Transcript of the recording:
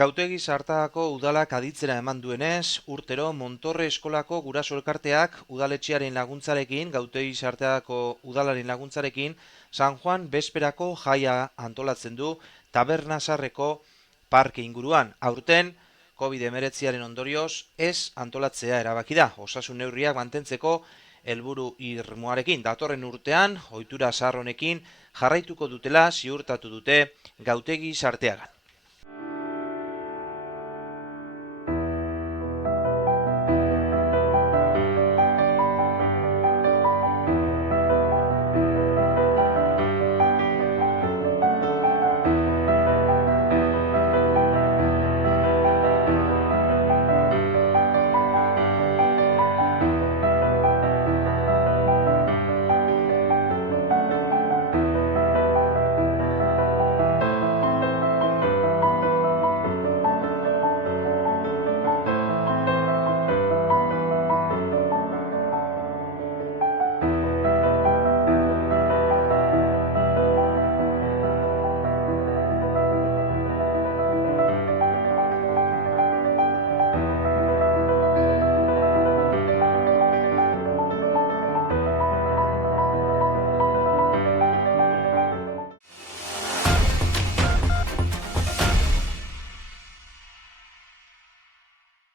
Gautegi Sartagako udalak aditzera eman duenez, urtero Montorre eskolako guraso elkarteak udaletxearen laguntzarekin, Gautegi Sartagako udalaren laguntzarekin, San Juan bezperako jaia antolatzen du Tabernasarreko parke inguruan. Aurten, COVID-19 ondorioz ez antolatzea erabaki da, osasun neurriak mantentzeko helburu irmoarekin. Datorren urtean, ohitura zahar honekin jarraituko dutela ziurtatu dute Gautegi Sarteagan.